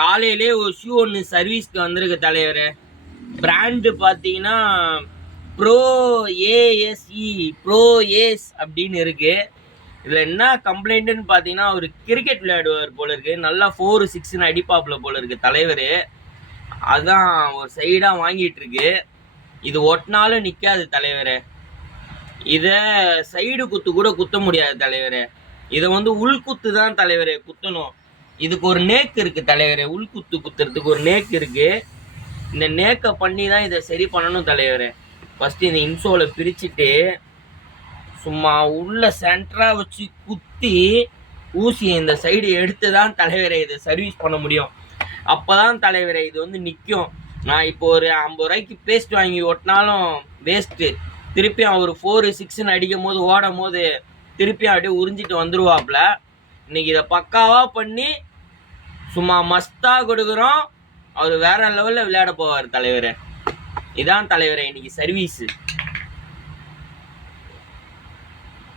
காலையிலே ஒரு ஷூ ஒன்று சர்வீஸ்க்கு வந்திருக்கு தலைவர். பிராண்டு பார்த்தீங்கன்னா ப்ரோ ஏஎஸ்இ ப்ரோ ஏஸ் அப்படின்னு இருக்கு. இதில் என்ன கம்ப்ளைண்ட்டுன்னு பார்த்தீங்கன்னா, அவர் கிரிக்கெட் விளையாடுவார் போல இருக்கு, நல்லா 4-6 அடிப்பாப்புல போல இருக்கு தலைவர். அதுதான் ஒரு சைடாக வாங்கிட்டு இருக்கு. இது ஒட்டினாலும் நிற்காது தலைவர். இதை சைடு குத்து கூட குத்த முடியாது தலைவர். இதை வந்து உள்குத்து தான் தலைவர் குத்தணும். இதுக்கு ஒரு நேக்கு இருக்கு தலைவர். உள்குத்து குத்துறதுக்கு ஒரு நேக்கு இருக்கு. இந்த நேக்கை பண்ணி தான் இதை சரி பண்ணணும் தலைவர். ஃபஸ்ட்டு இந்த இன்சோலை பிரிச்சுட்டு சும்மா உள்ள சென்டராக வச்சு குத்தி ஊசியை இந்த சைடு எடுத்து தான் தலைவரை இதை சர்வீஸ் பண்ண முடியும். அப்போ தான் தலைவரை இது வந்து நிற்கும். நான் இப்போ ஒரு 50 ரூபாய்க்கு பேஸ்ட் வாங்கி ஓட்டினாலும் வேஸ்ட்டு. திருப்பியும் அவர் 4-6 அடிக்கும் போது ஓடும் போது திருப்பியும் அப்படியே உறிஞ்சிட்டு வந்துடுவாப்புல. இன்னைக்கு இதை பக்காவாக பண்ணி சும்மா மஸ்தாக கொடுக்குறோம். அவர் வேற லெவலில் விளையாட போவார் தலைவர். இதான் தலைவரை இன்னைக்கு சர்வீஸு.